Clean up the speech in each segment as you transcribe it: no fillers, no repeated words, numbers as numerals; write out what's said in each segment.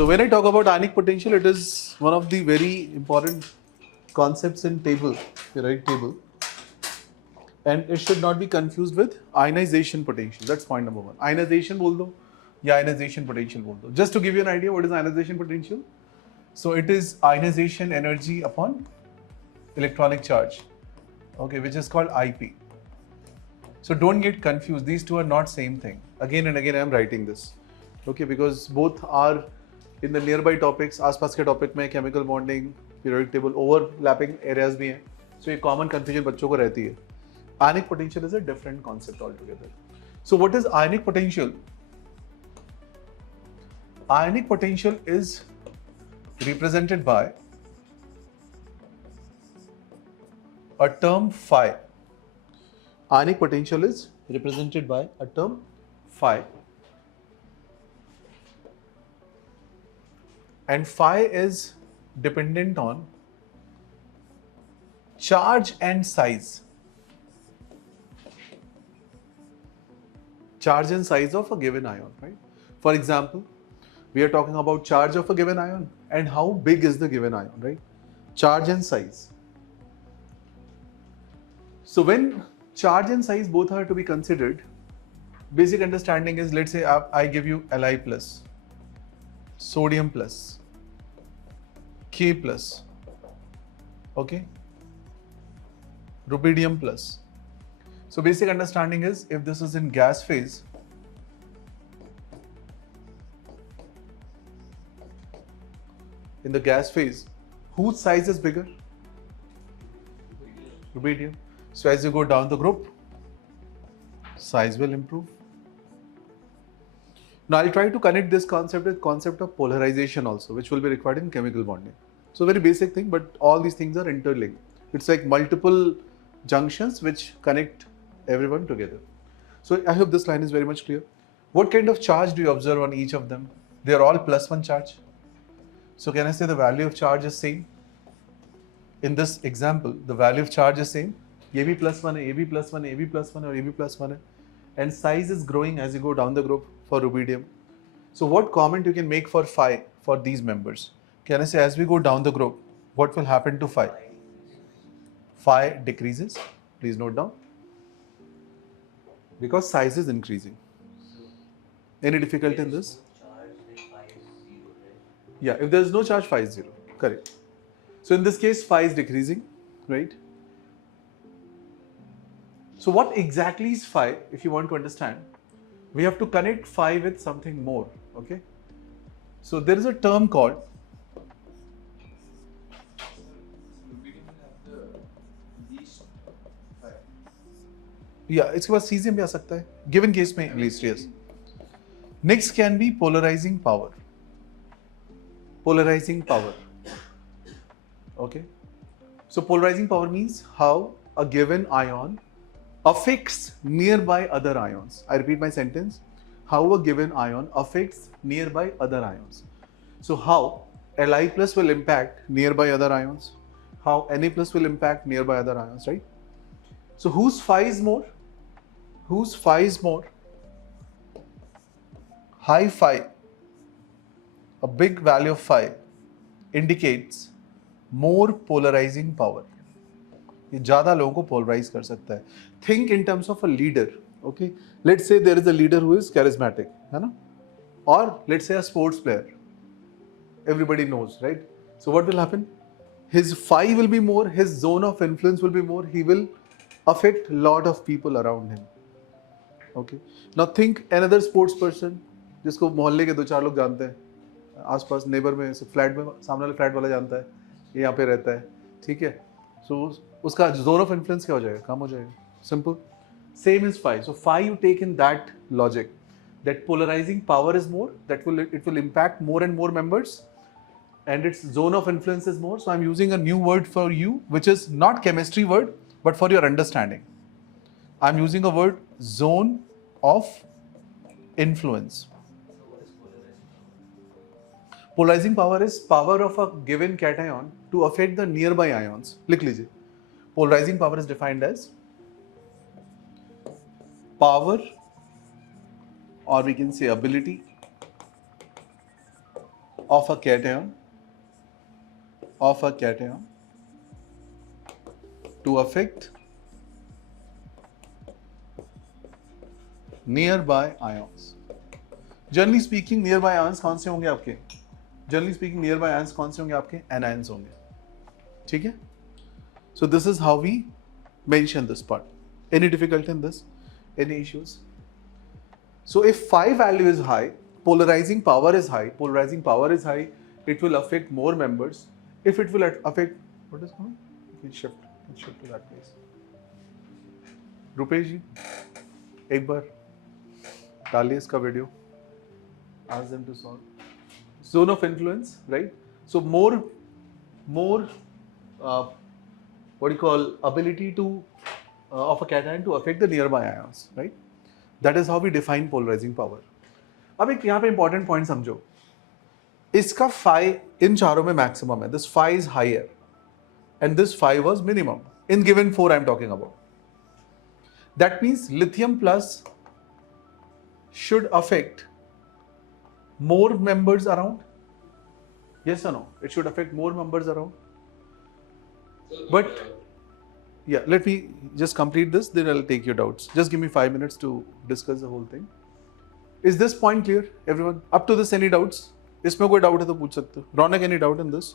So when I talk about ionic potential, it is one of the very important concepts in table, periodic table, and it should not be confused with ionization potential. That's point number one. Ionization बोल दो या ionization potential बोल दो. Just to give you an idea, what is ionization potential? So it is ionization energy upon electronic charge, okay, which is called IP. So don't get confused. These two are not same thing. Again and again I am writing this, okay, because both are in the nearby topics. आसपास के topic में chemical bonding, periodic table, overlapping areas भी हैं. So ये common confusion बच्चों को रहती है. Ionic potential is a different concept altogether. So what is ionic potential? Ionic potential is represented by a term phi. Ionic potential is represented by a term phi. And phi is dependent on charge and size. Charge and size of a given ion, right? For example, we are talking about charge of a given ion and how big is the given ion, right? Charge and size. So when charge and size both are to be considered, basic understanding is, let's say I give you Li plus, sodium plus, K plus, okay, rubidium plus. So basic understanding is, if this is in gas phase, in the gas phase, whose size is bigger? Rubidium. So as you go down the group, size will improve. Now I'll try to connect this concept with concept of polarization also, which will be required in chemical bonding. So very basic thing, but all these things are interlinked. It's like multiple junctions which connect everyone together. So I hope this line is very much clear. What kind of charge do you observe on each of them? They are all +1 charge. So can I say the value of charge is same? In this example, the value of charge is same. ये भी +1 है, ये भी +1 है, ये भी +1 है और ये भी +1 है. And size is growing as you go down the group for rubidium. So what comment you can make for phi for these members? Can I say as we go down the group, what will happen to phi? Phi decreases. Please note down. Because size is increasing. Any difficulty in this? Yeah, if there is no charge, phi is 0. Correct. So in this case, phi is decreasing, right? So what exactly is phi? If you want to understand, we have to connect phi with something more, okay? So there is a term called इसके बाद cesium भी आ सकता है, given case में at least, yes. Next can be polarizing power. Polarizing power. Okay. So polarizing power means how a given ion affects nearby other ions. I repeat my sentence. How a given ion affects nearby other ions. So how Li plus will impact nearby other ions. How Na plus will impact nearby other ions, right? So whose phi is more? Whose phi is more? High phi, a big value of phi, indicates more polarizing power. ये ज़्यादा लोगों को polarize कर सकता है. Think in terms of a leader. Okay, let's say there is a leader who is charismatic, है ना? Or let's say a sports player. Everybody knows, right? So what will happen? His phi will be more. His zone of influence will be more. He will affect lot of people around him. Okay. Now think another sports person जिसको मोहल्ले के 2-4 लोग जानते हैं, आसपास neighbour में, flat में, सामने वाले फ्लैट वाला जानता है, ये यहाँ पे रहता है, ठीक है? So उसका जोन ऑफ इन्फ्लुएंस क्या हो जाएगा? कम हो जाएगा. Simple. Same is phi. So phi you take in that logic, that polarizing power is more, it will impact more and more members, and its zone of influence is more. So I'm using a new word for you, which is not chemistry word, but for your understanding. I'm using a word, zone of influence. Polarizing power is power of a given cation to affect the nearby ions. लिख लीजिए. Polarizing power is defined as power, or we can say ability, of a cation to affect nearby ions. Generally speaking, nearby ions कौन से होंगे आपके? Generally speaking, nearby ions कौन से होंगे आपके? Anions होंगे. ठीक है? So this is how we mention this part. Any difficulty in this? Any issues? So if phi value is high, polarizing power is high. Polarizing power is high. It will affect more members. If it will affect, what is going? Let's shift to that place. Rupesh जी, एक बार डालिए इसका video. Ask them to solve. Zone of influence, right? So more, what do you call, ability to of a cation to affect the nearby ions, right? That is how we define polarizing power. अब एक यहाँ पे important point समझो. इसका phi इन चारों में maximum है. This phi is higher, and this phi was minimum in given 4 I am talking about. That means lithium plus should affect more members around. Yes or no? It should affect more members around. But yeah, let me just complete this, then I'll take your doubts. Just give me 5 minutes to discuss the whole thing. Is this point clear, everyone? Up to this, any doubts? इसमें कोई doubt है तो पूछ सकते हो. रौनक, any doubt in this?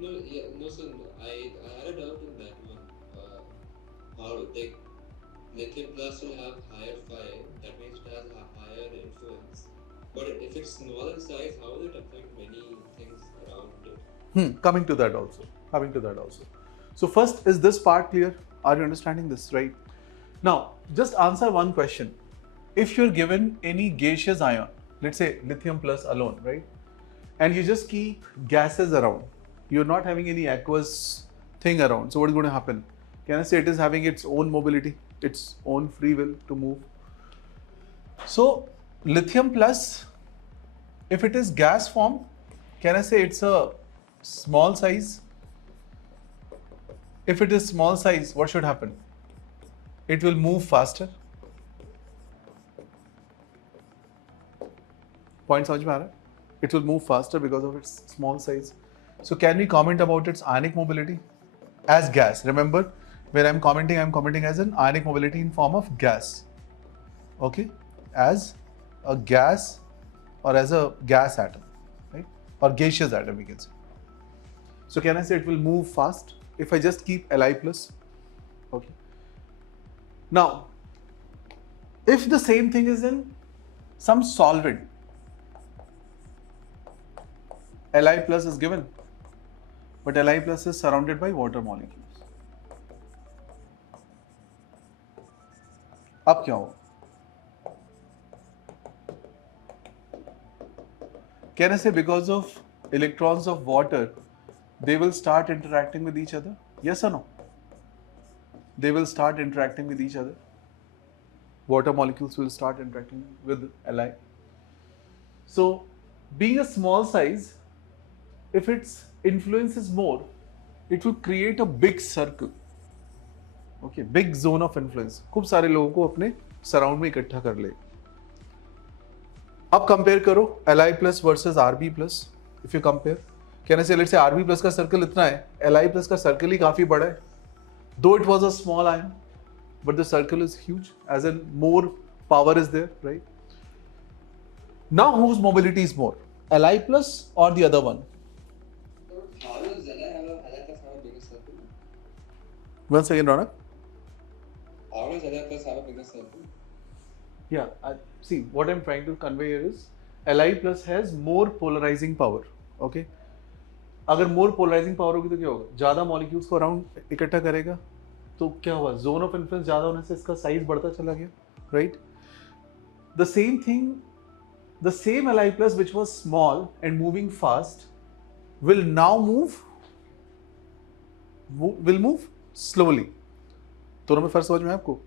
No, sir. I had a doubt in that one. How like lithium plus will have higher phi, that means it has a higher influence. But if it's smaller size, how will it affect many things around it? Coming to that also. So first, is this part clear? Are you understanding this, right? Now, just answer one question. If you're given any gaseous ion, let's say lithium plus alone, right? And you just keep gases around, you're not having any aqueous thing around. So what is going to happen? Can I say it is having its own mobility, its own free will to move? So lithium plus, if it is gas form, can I say it's a small size? If it is small size, what should happen? It will move faster. Point समझ में आ रहा है? It will move faster because of its small size. So can we comment about its ionic mobility as gas? Remember, when I'm commenting as an ionic mobility in form of gas. Okay, as a gas or as a gas atom, right? Or gaseous atom, we can say. So can I say it will move fast if I just keep Li plus? Okay. Now, if the same thing is in some solvent, Li plus is given, but Li plus is surrounded by water molecules. अब क्या हो? Can I say because of electrons of water, they will start interacting with each other? Yes or no? They will start interacting with each other. Water molecules will start interacting with Li. So, being a small size, if its influence is more, it will create a big circle. Okay, big zone of influence. खूब सारे लोगों को अपने surround में इकट्ठा कर ले. अब कंपेयर करो Li plus versus Rb plus. If you compare, can I say let's say Rb plus का सर्कल इतना है, Li plus का सर्कल ही काफी बड़ा है. Though it was a small ion, but the circle is huge, as in more power is there, right? Now whose mobility is more, Li plus or the other one? How does Li plus have a bigger circle? Once again, Ronak. How does Li plus have a bigger circle? Yeah, see what I'm trying to convey here is Li plus has more polarizing power. Okay. अगर more polarizing power होगी तो क्या होगा? ज़्यादा molecules को around इकट्ठा करेगा, तो क्या हुआ? Zone of influence ज़्यादा होने से इसका size बढ़ता चला गया, right? The same thing, the same Li plus which was small and moving fast will now move slowly. दोनों में फर्क समझ में आपको?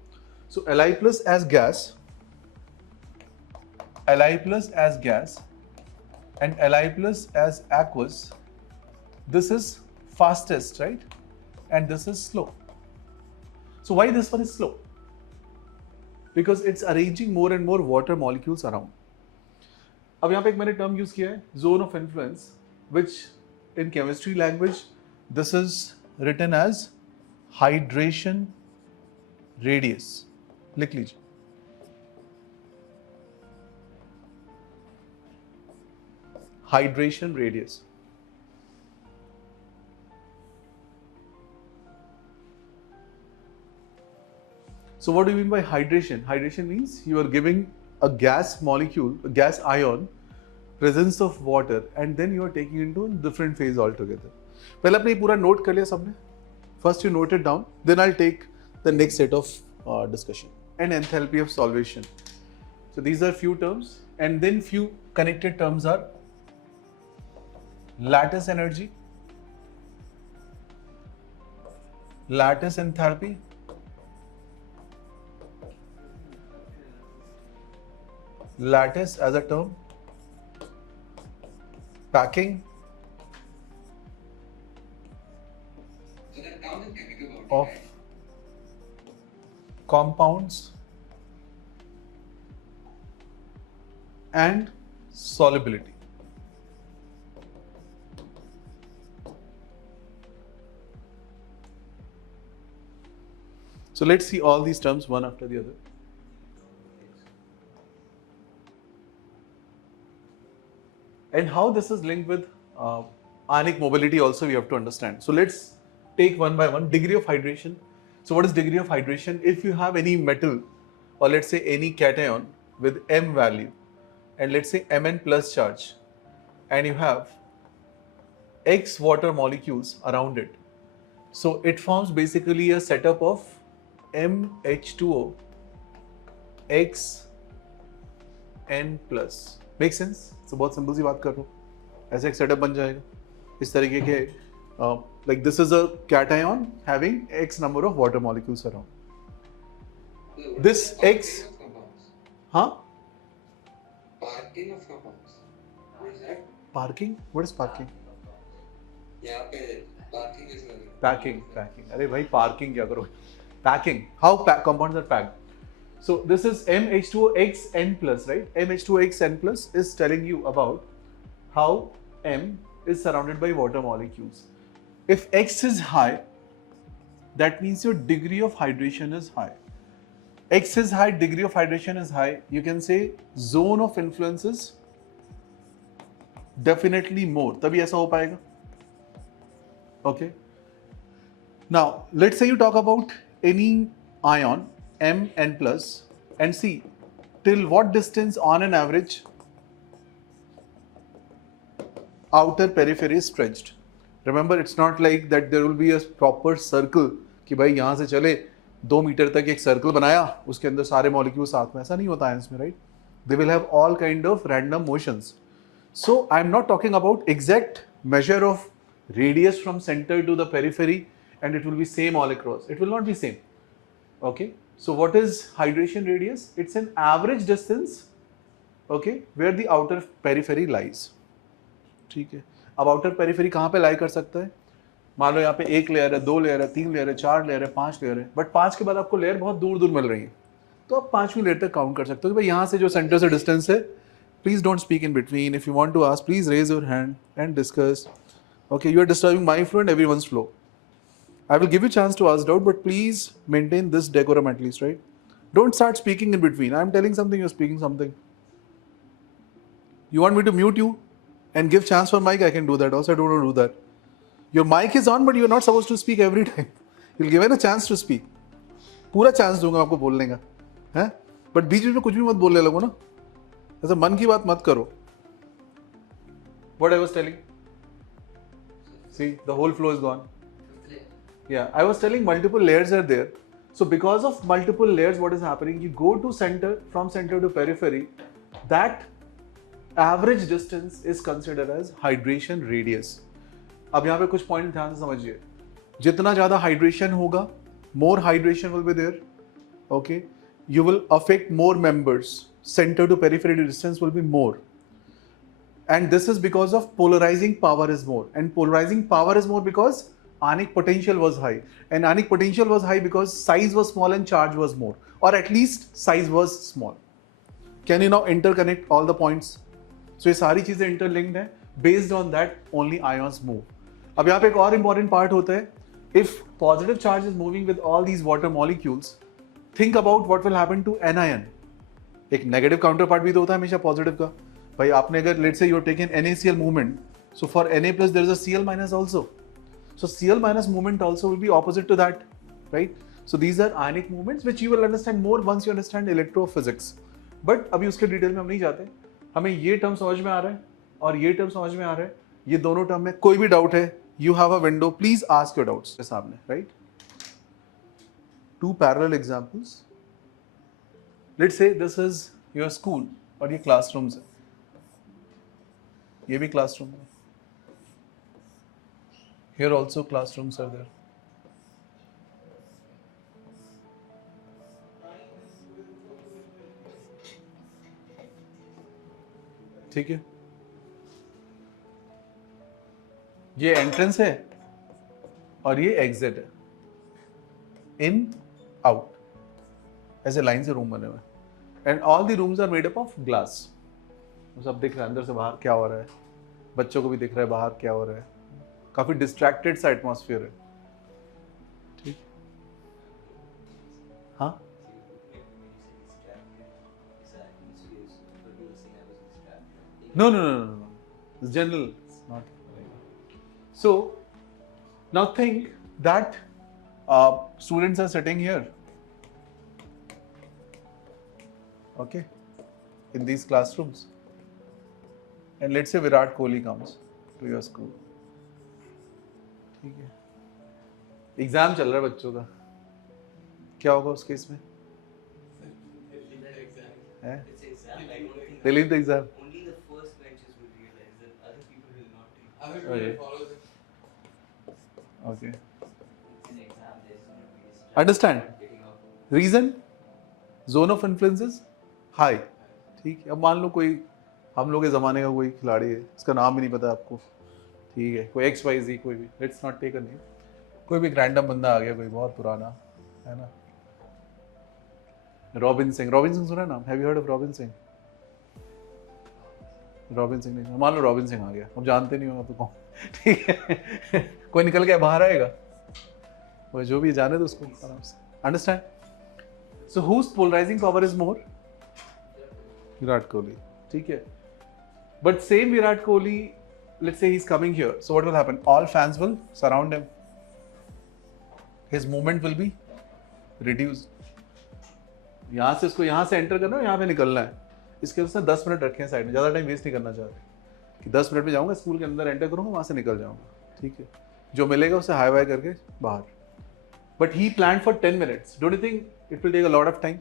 So Li plus as gas and Li plus as aqueous, this is fastest, right? And this is slow. So why this one is slow? Because it's arranging more and more water molecules around. अब यहाँ पे एक मैंने term use किया है zone of influence, which in chemistry language this is written as hydration radius. लिख लीजिए. Hydration radius. So what do you mean by hydration? Hydration means you are giving a gas molecule, a gas ion, presence of water, and then you are taking into a different phase altogether. पहले आपने ये पूरा note कर लिया सबने? First you note it down, then I'll take the next set of discussion. And enthalpy of solvation. So these are few terms, and then few connected terms are lattice energy, lattice enthalpy, lattice as a term, packing of compounds and solubility. So let's see all these terms one after the other. And how this is linked with ionic mobility also we have to understand. So let's take one by one. Degree of hydration. So what is degree of hydration? If you have any metal or let's say any cation with M value and let's say Mn plus charge and you have X water molecules around it. So it forms basically a setup of MH2O X N plus. Make sense? So बहुत simple सी बात कर रहा हूँ. ऐसे एक setup बन जाएगा इस तरीके के like this is a cation having X number of water molecules around. This X, huh? Parking of compounds. What is that? Parking? What is parking? यहाँ पे parking is not. Packing. अरे भाई parking क्या करो? Packing. How compounds are packed? So this is MH2OX N plus, right? MH2OX N plus is telling you about how M is surrounded by water molecules. If X is high, that means your degree of hydration is high. X is high, degree of hydration is high. You can say zone of influence is definitely more. तभी ऐसा हो पाएगा. Okay. Now let's say you talk about any ion Mn plus and see till what distance on an average outer periphery is stretched. Remember, it's not like that there will be a proper circle कि भाई यहाँ से चले 2 metre तक एक circle बनाया उसके अंदर सारे मॉलिक्यूल साथ में. ऐसा नहीं होता है इसमें, right? They will have all kind of random motions. So I'm not talking about exact measure of radius from center to the periphery and it will be same all across. It will not be same. Okay. So what is hydration radius? It's an average distance, okay, where the outer periphery lies. ठीक है. अब outer periphery कहाँ पे lie कर सकता है? मान लो यहाँ पे 1 लेयर है, 2 लेयर है, 3 लेयर है, 4 लेयर है, 5 लेयर है, बट 5 के बाद आपको लेयर बहुत दूर दूर मिल रही है, तो आप 5वीं लेयर तक काउंट कर सकते हो कि भाई यहाँ से जो सेंटर से डिस्टेंस है. Please don't speak in between. If you want to ask please raise your hand and discuss. Okay, you are disturbing my flow and everyone's flow. I will give you a chance to ask doubt, but please maintain this decorum at least, right? Don't start speaking in between. I am telling something, you're speaking something. You want me to mute you and give chance for mic? I can do that. Also, I don't want to do that. Your mic is on, but you're not supposed to speak every time. You'll given a chance to speak. पूरा chance दूंगा आपको बोलने का, हैं? But बीच में कुछ भी मत बोलने लगो ना. ऐसा मन की बात मत करो. What I was telling? See, the whole flow is gone. Yeah, I was telling multiple layers are there. So because of multiple layers, what is happening? You go to center, from center to periphery. That average distance is considered as hydration radius. अब यहाँ पे कुछ point ध्यान से समझिए. जितना ज़्यादा hydration होगा, more hydration will be there. Okay, you will affect more members. Center to periphery distance will be more. And this is because of polarizing power is more. And polarizing power is more because ionic potential was high. And ionic potential was high because size was small and charge was more. Or at least size was small. Can you now interconnect all the points? सो ये सारी चीजें interlinked है, based on that only ions move. अब यहाँ पे एक और important part होता है, if positive charge is moving with all these water molecules, think about what will happen to anion. एक नेगेटिव काउंटर पार्ट भी तो होता है हमेशा पॉजिटिव का. भाई आपने अगर let's say you are taken NaCl movement, so for Na plus there is a Cl minus also. So Cl minus movement also will be opposite to that, right? So these are ionic movements which you will understand more once you understand electrophysics. But अभी उसके detail में हम नहीं जाते. हमें ये term समझ में आ रहा है और ये टर्म समझ में आ रहा है. ये दोनों टर्म में कोई भी डाउट है, you have a window, please ask your doubts के सामने, right? Two parallel examples. Let's say this is your school और ये classrooms है. ये भी classroom है. Here also classrooms are there. ठीक है, ये एंट्रेंस है और ये एग्जिट है. इन आउट ऐसे लाइन से रूम बने हुए, and all the rooms are made up of glass. सब दिख रहा है अंदर से बाहर क्या हो रहा है, बच्चों को भी दिख रहा है बाहर क्या हो रहा है. काफी डिस्ट्रैक्टेड सा एटमॉस्फेयर है. ठीक, हाँ no no no no no, it's general, it's not. So now think that students are sitting here, okay, in these classrooms, and let's say Virat Kohli comes to your school. ठीक है, exam चल रहा है बच्चों का, क्या होगा उस केस में? They leave the exam. Only the first benches will realize that other people will not take. Everybody follows it. Okay. It's an exam. There's going to be a Understand? getting off. Reason? Zone of influence is high. ठीक है, अब मान लो कोई हम लोग के ज़माने का कोई खिलाड़ी है, इसका नाम भी नहीं पता आपको, ठीक है, कोई XYZ कोई भी, let's not take a name, कोई भी रैंडम बंदा आ गया, कोई बहुत पुराना है ना, रॉबिन सिंह. रॉबिन सिंह सुना नाम? Have you heard of robin Singh? Robin Singh नहीं, मान लो रॉबिन सिंह आ गया, अब जानते नहीं होगा तो कौन, ठीक है. कोई निकल के बाहर आएगा, वो जो भी जाने दो उसको आराम से. Understand? So whose polarising power is more? Virat Kohli. ठीक है, but same Virat Kohli, let's say he's coming here, so what will happen? All fans will surround him, his movement will be reduced. यहाँ से इसको यहाँ से एंटर करना है, यहाँ पे निकलना है, इसके वजह से 10 मिनट रखे हैं साइड में, ज़्यादा टाइम वेस्ट नहीं करना चाहते कि 10 मिनट में जाऊँगा स्कूल के अंदर, एंटर करूँगा, वहाँ से निकल जाऊँगा. ठीक है, जो मिलेगा उसे हाई वाई करके बाहर. But he plan for 10 minutes. Don't you think it will take a lot of time?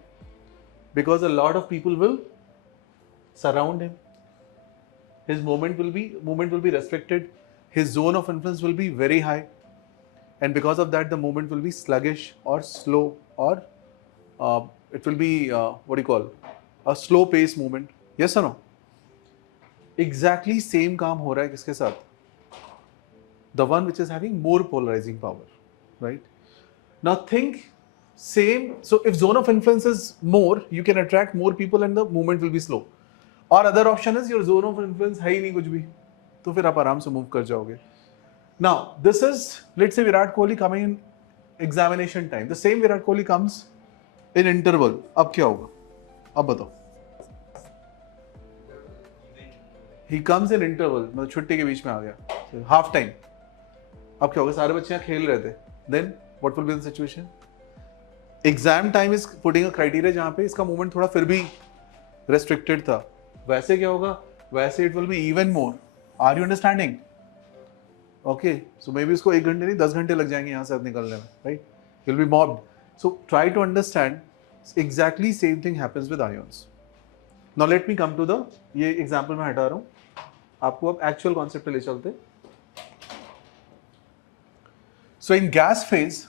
Because a lot of people will surround him. His movement will be restricted. His zone of influence will be very high, and because of that, the movement will be sluggish or slow, or it will be what do you call, a slow pace movement. Yes or no? Exactly same काम हो रहा है किसके साथ? The one which is having more polarizing power, right? Now think same. So if zone of influence is more, you can attract more people, and the movement will be slow. और other option is your zone of influence है ही नहीं कुछ भी, तो फिर आप आराम से मूव कर जाओगे. Now this is, let's say Virat Kohli coming in examination time, the same Virat Kohli comes in interval. अब क्या होगा? अब बताओ. ही कम्स इन इंटरवल, मतलब छुट्टी के बीच में आ गया, हाफ टाइम. अब क्या होगा? सारे बच्चे यहाँ खेल रहे थे, then what will be the situation? Exam time is putting a criteria जहाँ पे इसका मूवमेंट थोड़ा फिर भी रेस्ट्रिक्टेड था. वैसे क्या होगा? वैसे it will be even more. Are you understanding? Okay, so maybe उसको 1 घंटे नहीं 10 घंटे लग जाएंगे यहाँ से निकलने में, right? Will be mobbed. So try to understand, exactly same thing happens with ions. Now let me come to the, ये एग्जाम्पल मैं हटा रहा हूँ, आपको अब एक्चुअल कॉन्सेप्ट पे ले चलते. So in gas phase,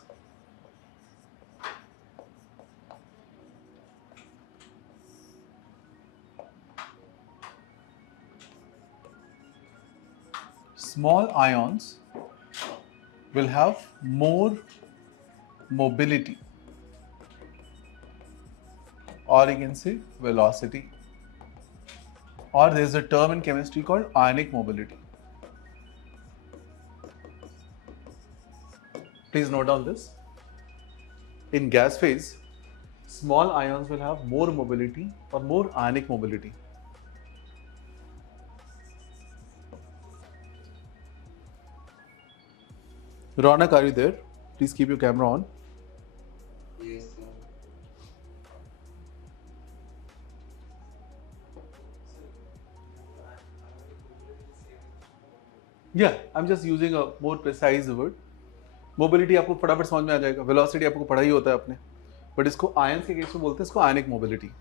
small ions will have more mobility, or you can say velocity. or there's a term in chemistry called ionic mobility. Please note down this. In gas phase, small ions will have more mobility or more ionic mobility. Ronak, are you there? Please keep your camera on. Yes, sir. Yeah, I'm just using a more precise word. Mobility आपको फटाफट समझ में आ जाएगा. Velocity आपको पढ़ा ही होता है आपने, बट इसको आयंस के केस में बोलते हैं इसको आयनिक मोबिलिटी.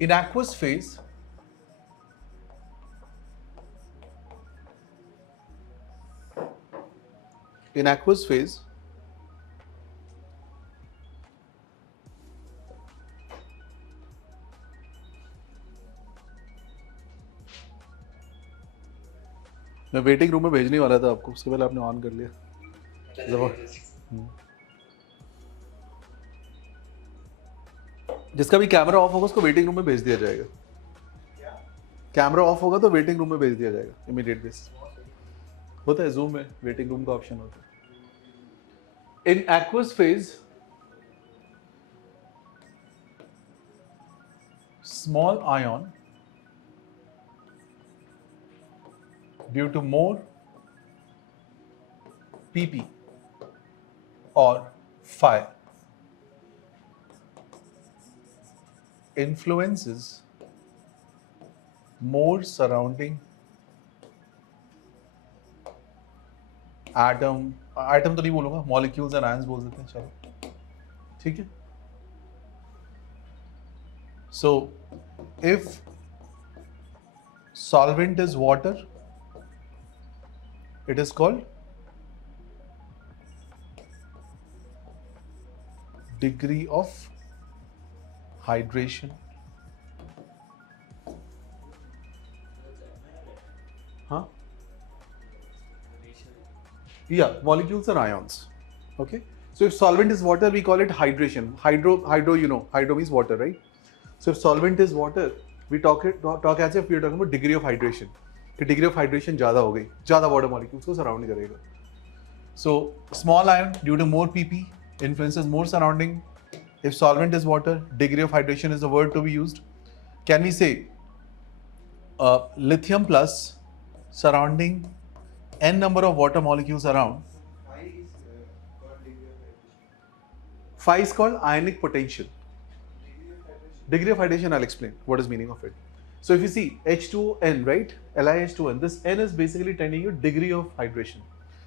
In aqueous phase, मैं वेटिंग रूम में भेजने वाला था आपको, उसके पहले आपने ऑन कर लिया. जिसका भी कैमरा ऑफ होगा उसको वेटिंग रूम में भेज दिया जाएगा. कैमरा ऑफ होगा तो वेटिंग रूम में भेज दिया जाएगा इमीडिएट बेस. होता है जूम में वेटिंग रूम का ऑप्शन होता है. In aqueous phase small ion due to more pp or phi influences more surrounding atom तो नहीं बोलूंगा, molecules and ions बोल देते हैं. चलो ठीक है. So if solvent is water, it is called degree of hydration. Huh? Yeah, molecules and ions. Okay. So if solvent is water, we call it hydration. Hydro, you know, hydro means water, right? So if solvent is water, we talk as if we are talking about degree of hydration. कि degree of hydration ज़्यादा हो गई, ज़्यादा water molecules को surround करेगा. So small ion due to more PP influences more surrounding. If solvent is water, degree of hydration is the word to be used. Can we say lithium plus surrounding n number of water molecules around? Phi is called ionic potential. Degree of hydration, I'll explain what is meaning of it. So if you see H2N, right? LiH2N, this N is basically telling you degree of hydration.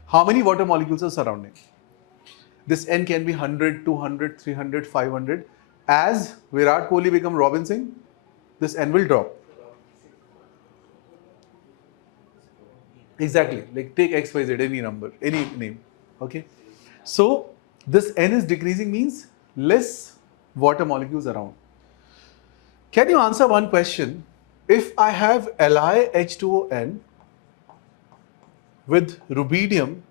How many water molecules are surrounding? This N can be 100, 200, 300, 500. As Virat Kohli become Robin Singh, this N will drop. Exactly, like take X, Y, Z, any number, any name, okay? So this N is decreasing means less water molecules around. Can you answer one question? If I have LiH2ON with rubidium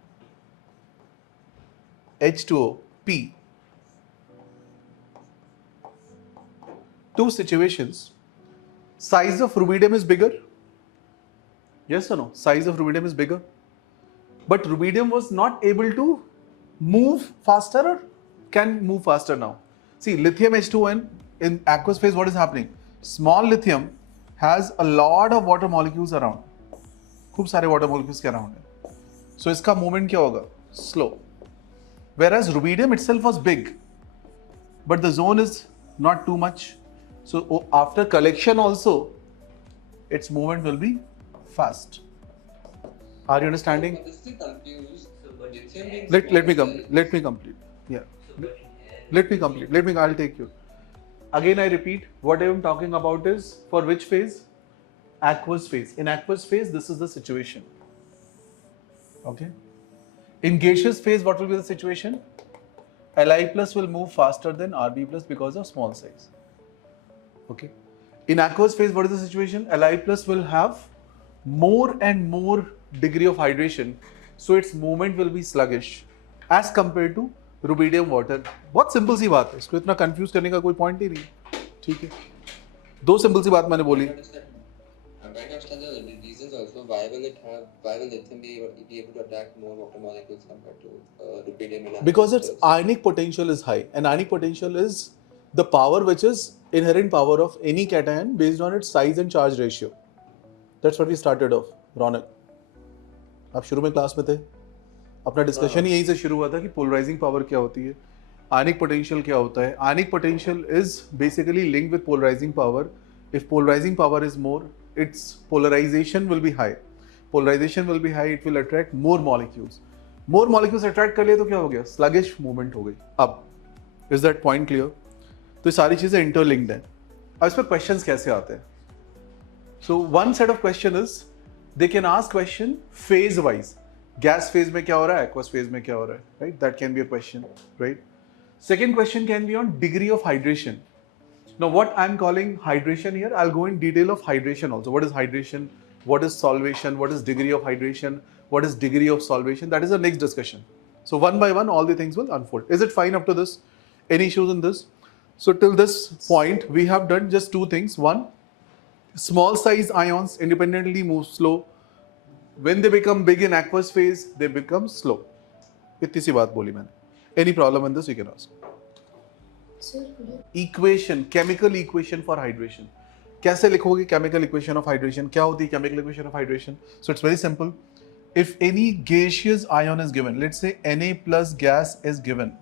H2O P, two situations, size of rubidium is bigger. Yes or no? Size of rubidium is bigger. But rubidium was not able to move faster or can move faster now. See, lithium H2N in aqueous phase, what is happening? Small lithium has a lot of water molecules around. खूब सारे water molecules के around है. So इसका movement क्या होगा? Slow. Whereas rubidium itself was big, but the zone is not too much. So after collection also, its movement will be fast. Are you understanding? I'm still confused. Lithium means Let me water complete. Let me complete. Yeah. Let me complete. I'll take you. Again, I repeat, what I am talking about is for which phase? Aqueous phase. In aqueous phase, this is the situation. Okay. In gaseous phase, what will be the situation? Li plus will move faster than Rb plus because of small size. Okay. In aqueous phase, what is the situation? Li plus will have more and more degree of hydration, so its movement will be sluggish as compared to rubidium water. बहुत simple सी बात है, इसको इतना confuse करने का कोई point ही नहीं है, ठीक है। दो सिंपल सी बात मैंने बोली। I'm trying to understand the reasons also. Why will lithium be able to attack more water molecules compared to rubidium? Because its ionic potential is high, and ionic potential is the power which is inherent power of any cation based on its size and charge ratio. That's what we started off, रौनक। आप शुरू में class में थे, अपना discussion ही यहीं से शुरू हुआ था कि पोलराइजिंग पावर क्या होती है, आयनिक पोटेंशियल क्या होता है। Ionic potential is basically linked with polarising power. If polarising power is more, its polarization will be high. Polarization will be high, it will attract more molecules. More molecules attract कर लिए तो क्या हो गया? Sluggish movement हो गई। अब is that point clear? तो ये सारी चीजें interlinked हैं। अब इस पर questions कैसे आते हैं? So one set of question is they can ask question phase wise. Gas phase में क्या हो रहा है? Aqueous phase में क्या हो रहा है? Right? That can be a question, right? Second question can be on degree of hydration. Now what I'm calling hydration here, I'll go in detail of hydration also. What is hydration? What is solvation? What is degree of hydration? What is degree of solvation? That is the next discussion. So one by one, all the things will unfold. Is it fine up to this? Any issues in this? So till this point, we have done just two things. One, small size ions independently move slow. When they become big in aqueous phase, they become slow. इतनी सी बात बोली मैंने. Any problem in this you can ask. Equation, chemical equation for hydration कैसे लिखोगे? Chemical equation of hydration क्या होती है? Chemical equation of hydration, so it's very simple. If any gaseous ion is given, let's say Na plus gas is given,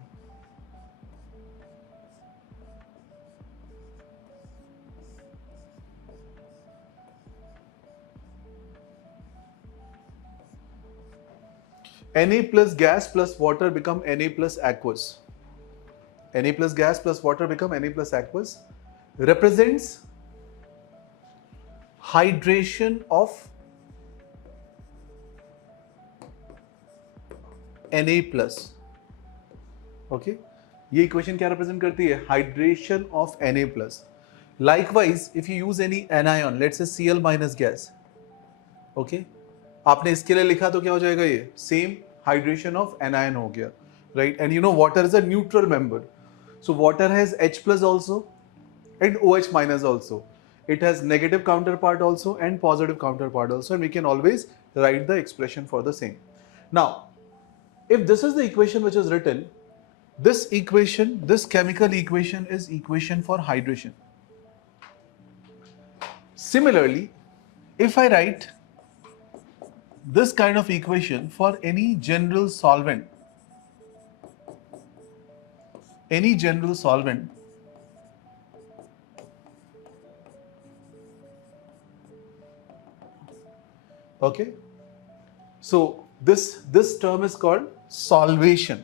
Na plus gas plus water become Na plus aqueous. Na plus gas plus water become Na plus aqueous, represents hydration of Na plus. Okay, ये equation क्या represent करती है? Hydration of Na plus. Likewise, if you use any anion, let's say Cl minus gas, okay, आपने इसके लिए लिखा तो क्या हो जाएगा? ये सेम हाइड्रेशन ऑफ anion हो गया, right? And you know water is a neutral member. So water has H plus also and OH minus also. It has negative counterpart also and positive counterpart also, and we can always write the expression for the same. Now, if this is the equation which is written, this equation, this chemical equation is equation for hydration. Similarly, if I write this kind of equation for any general solvent, okay, so this term is called solvation.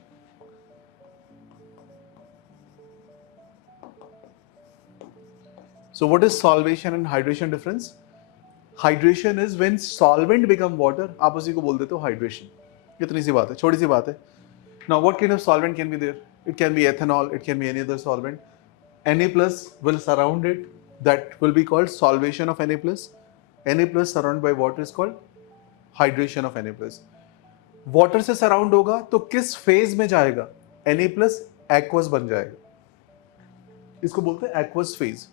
So what is solvation and hydration difference? Hydration is when solvent become water, आप उसी को बोल देते हो hydration. इतनी सी बात है, छोटी सी बात है. Now what kind of solvent can be there? It can be ethanol, it can be any other solvent. Na plus will surround it, that will be called solvation of Na plus. Na plus surrounded by water is called hydration of Na plus. Water से surround होगा तो किस phase में जाएगा? Na plus aqueous बन जाएगा, इसको बोलते हैं aqueous phase.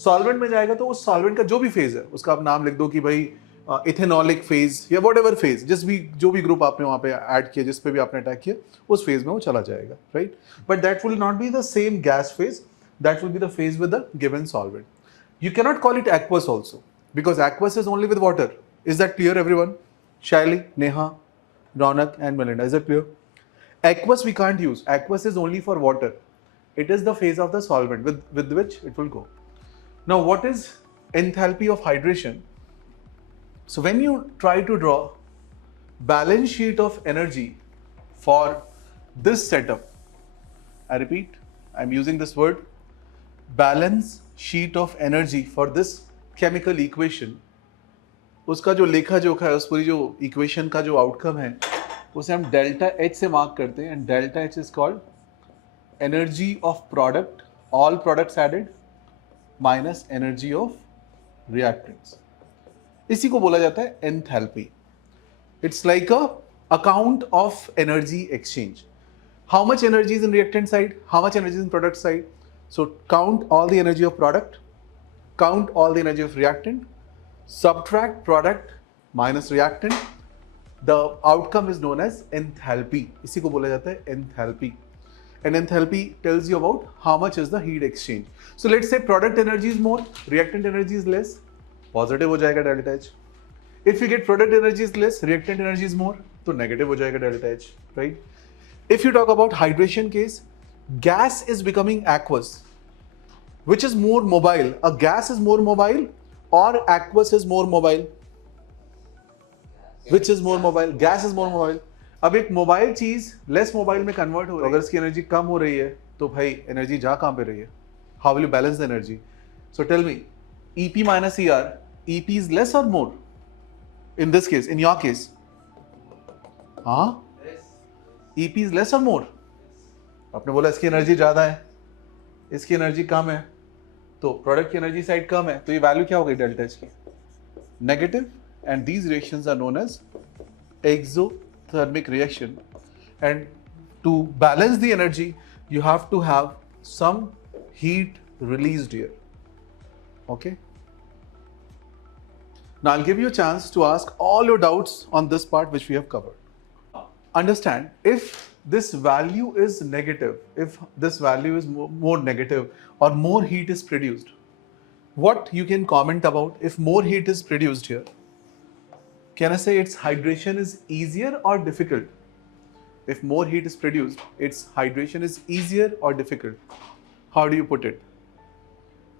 Solvent में जाएगा तो उस solvent का जो भी phase है उसका आप नाम लिख दो कि भाई इथेनॉलिक फेज या वट एवर फेज, जो भी ग्रुप आपने वहाँ पे ऐड किया, जिस पे भी आपने अटैक किया, उस फेज में वो चला जाएगा, right? But that will not be the same gas phase, that will be the phase with the given solvent. You can not call it aqueous also because aqueous is only with water. Is that clear everyone? Shaily, Neha, Raunak and Melinda, is that clear? Aqueous we can't use. Aqueous is only for water. It is the phase of the solvent with which it will go. Now, what is enthalpy of hydration? So, when you try to draw balance sheet of energy for this setup, I repeat, I'm using this word, balance sheet of energy for this chemical equation. उसका जो लेखा जोखा है, उस पूरी जो equation का जो आउटकम है, उसे हम डेल्टा एच से मार्क करते हैं. And delta H is called energy of product, all products added minus energy of reactants. इसी को बोला जाता है enthalpy. It's like a account of energy exchange. How much energy is in reactant side? How much energy is in product side? So count all the energy of product, count all the energy of reactant, subtract product minus reactant. The outcome is known as enthalpy. इसी को बोला जाता है enthalpy. And enthalpy tells you about how much is the heat exchange. So let's say product energy is more, reactant energy is less. Positive हो जाएगा delta H. If you get product energy is less, reactant energy is more, तो negative हो जाएगा delta H, right? If you talk about hydration case, gas is becoming aqueous. Which is more mobile? A gas is more mobile or aqueous is more mobile? Which is more mobile? Gas is more mobile. अब एक mobile चीज less mobile में convert हो रही है, अगर इसकी energy कम हो रही है तो भाई एनर्जी जा कहां पे रही है? How will you balance the energy? So tell me, EP minus ER, EP is less or more? In this case, in your case, हाँ, EP is less or more? आपने बोला इसकी एनर्जी ज्यादा है, इसकी एनर्जी कम है, तो प्रोडक्ट की एनर्जी साइड कम है, तो ये वैल्यू क्या हो गई डेल्टा एच की? Negative. And these reactions are known as exothermic reaction, and to balance the energy you have to have some heat released here. Okay, now I'll give you a chance to ask all your doubts on this part which we have covered. Understand, if this value is negative, if this value is more negative or more heat is produced, what you can comment about if more heat is produced here? Can I say its hydration is easier or difficult? If more heat is produced, its hydration is easier or difficult? How do you put it?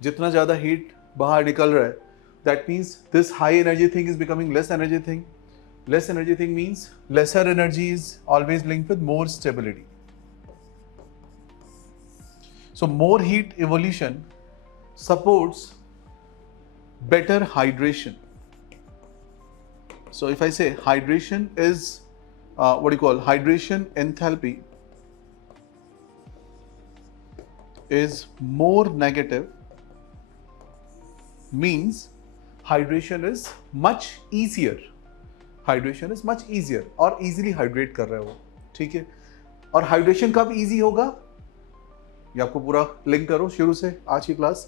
जितना ज़्यादा heat बाहर निकल रहा है, that means this high energy thing is becoming less energy thing. Less energy thing means lesser energy is always linked with more stability. So more heat evolution supports better hydration. So if I say hydration is, what do you call, hydration enthalpy is more negative, means hydration is much easier. Hydration is much easier और easily hydrate कर रहा है वो, ठीक है? और hydration कब easy होगा? ये आपको पूरा लिंक करो शुरू से आज की क्लास.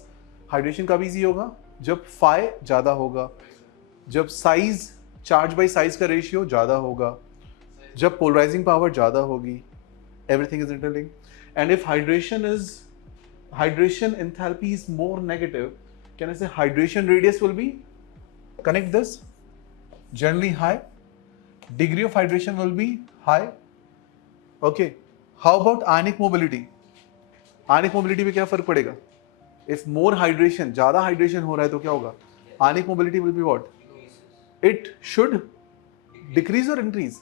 Hydration कब easy होगा? जब phi ज़्यादा होगा, जब size चार्ज बाई साइज का रेशियो ज़्यादा होगा, जब पोलराइजिंग पावर ज़्यादा होगी, everything is interlinked. And if hydration enthalpy is more negative, can I say hydration radius will be, connect this, generally high, degree of hydration will be high. Okay, how about ionic mobility? Ionic mobility में क्या फर्क पड़ेगा? If more hydration, ज़्यादा hydration हो रहा है तो क्या होगा? Ionic mobility will be what? It should decrease or increase?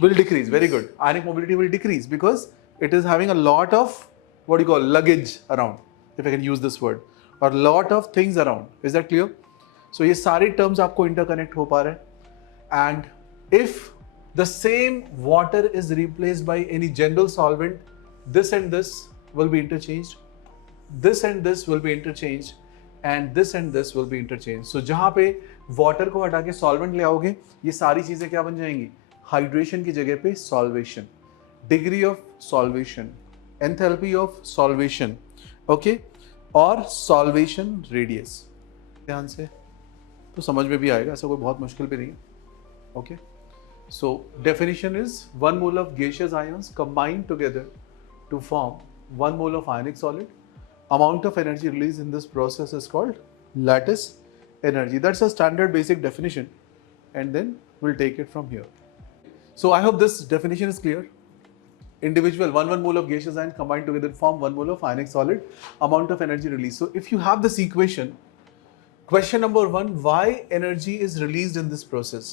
Will decrease. Very good. Ionic mobility will decrease because it is having a lot of, what do you call, luggage around, if I can use this word, or lot of things around. Is that clear? So ये सारे terms आपको interconnect हो पा रहे हैं. And if the same water is replaced by any general solvent, this and this will be interchanged. This and this will be interchanged. And this and this will be interchanged. So जहाँ पे water को हटा के solvent ले आओगे, ये सारी चीजें क्या बन जाएंगी? हाइड्रेशन की जगह पे solvation. Degree of solvation, enthalpy of solvation, okay, और सॉल्वेशन रेडियस. ध्यान से तो समझ में भी आएगा, ऐसा कोई बहुत मुश्किल भी नहीं. Okay, so definition is 1 mole of gaseous ions combined together to form 1 mole of ionic solid. Amount of energy released in this process is called lattice energy. That's a standard basic definition, and then we'll take it from here. So I hope this definition is clear. Individual 1 mole of gaseous ion combined together form 1 mole of ionic solid. Amount of energy released. So if you have this equation, question number 1, why energy is released in this process?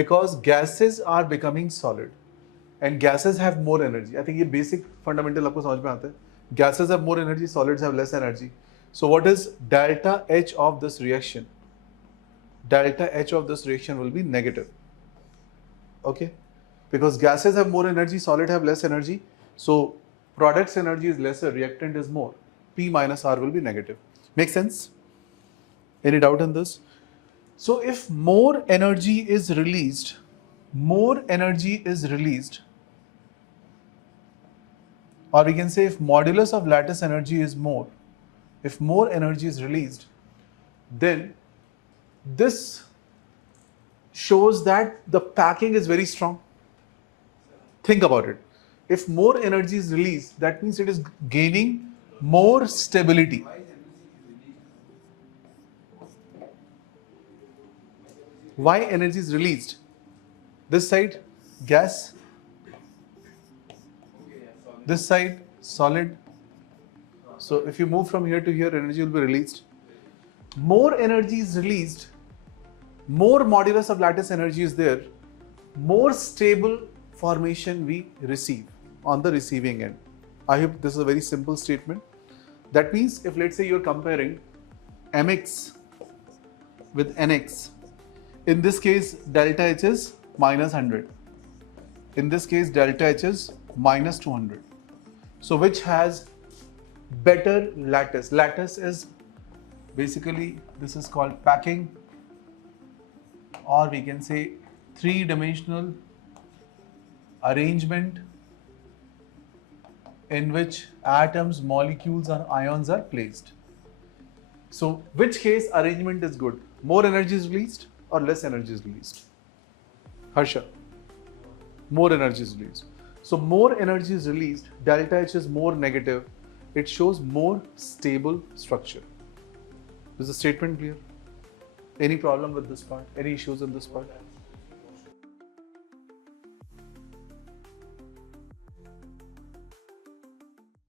Because gases are becoming solid, and gases have more energy. I think ये basic fundamental आपको समझ में आता है. Gases have more energy, solids have less energy. So what is delta H of this reaction? Delta H of this reaction will be negative. Okay? Because gases have more energy, solids have less energy. So product's energy is lesser, reactant is more. P minus R will be negative. Make sense? Any doubt in this? So if more energy is released, Or we can say if modulus of lattice energy is more, if more energy is released, then this shows that the packing is very strong. Think about it. If more energy is released, that means it is gaining more stability. Why energy is released? This side, gas. This side, solid. So if you move from here to here, energy will be released. More energy is released, more modulus of lattice energy is there, more stable formation we receive on the receiving end. I hope this is a very simple statement. That means if let's say you're comparing mx with nx, in this case delta H is minus 100. In this case delta H is minus 200. So which has better lattice? Lattice is basically, this is called packing, or we can say three-dimensional arrangement in which atoms, molecules and ions are placed. So which case arrangement is good? More energy is released or less energy is released? Harsha? More energy is released. So more energy is released, delta H is more negative, it shows more stable structure. Is the statement clear? Any problem with this part? Any issues in this part?